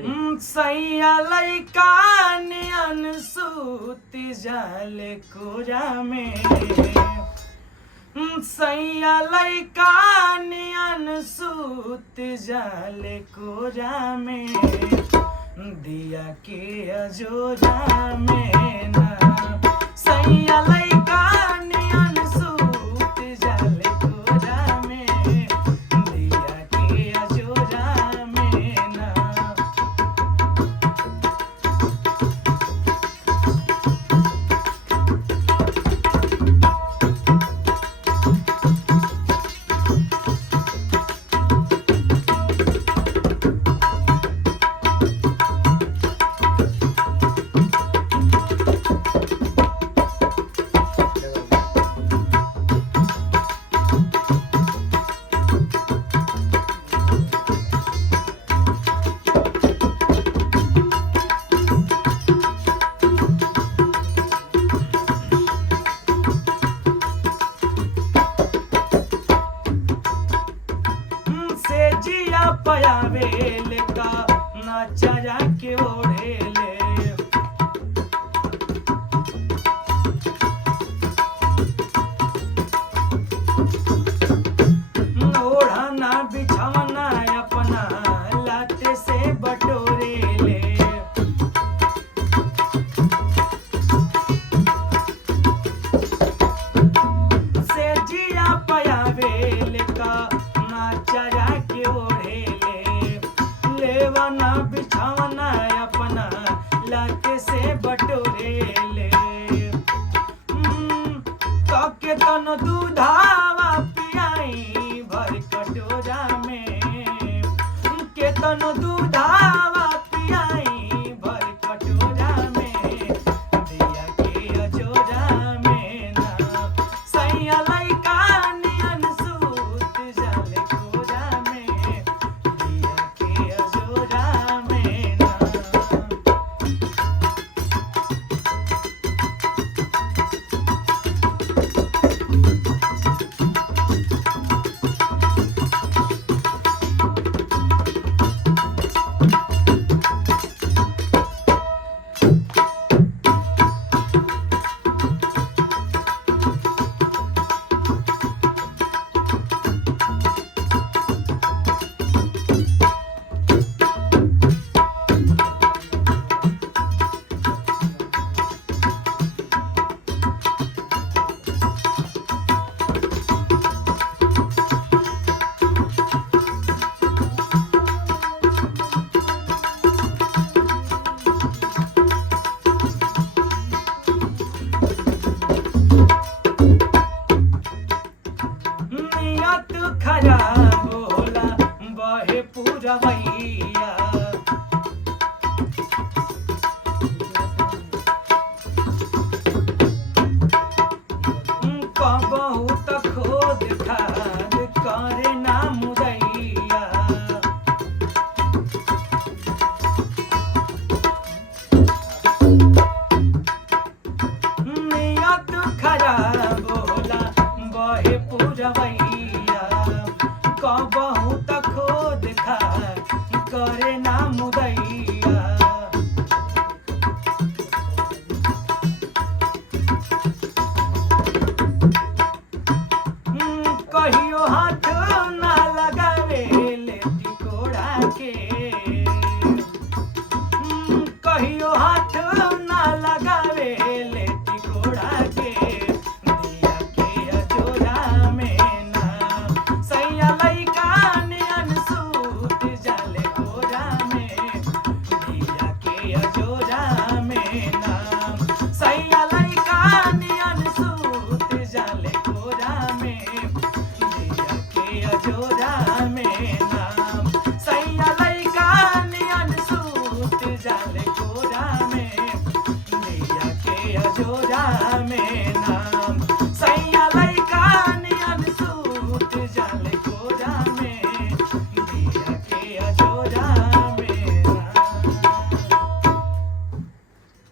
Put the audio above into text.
सैया लैका नियन सूती जाले कोरा में सैया लैका नियन सूती जाले कोरा में दिया के अजोरा में ना सैया लैका नियन सूती जाले कोरा में दिया के अजोरा में ना से जिया पयावेल का नाचरा के ओढ़ेले ओढ़ना बिछौना अपना लाते से बटोरेले से जिया पयावेल का नाचरा के ओढ़ेले लेवना बिछावना अपना लाके से बटोरेले के तन दूधावा पियाई भर कटोरा में के तन दूधावा पियाई भर कटोरा में दिया के अजोरा में ना सैया लैका नियन सूत जाले कोरा में दिया के अजोरा में ना नियत खराब होला बहे पुरवैया कबहू त खोद खाद करे ना मुदैया नियत खराब होला बहे पुरवैया कबहू त खोद खाद करे ना मुदैया कहियो हाथ ना लगावे ले टिकोड़ा के कहियो हाथ ना लगावे ले टिकोड़ा के दिया के अजोरा में ना सैया लैका नियन सूत जाले कोरा में दिया के अजोरा में ना सैया लैका नियन सूत जाले कोरा में दिया के अजोरा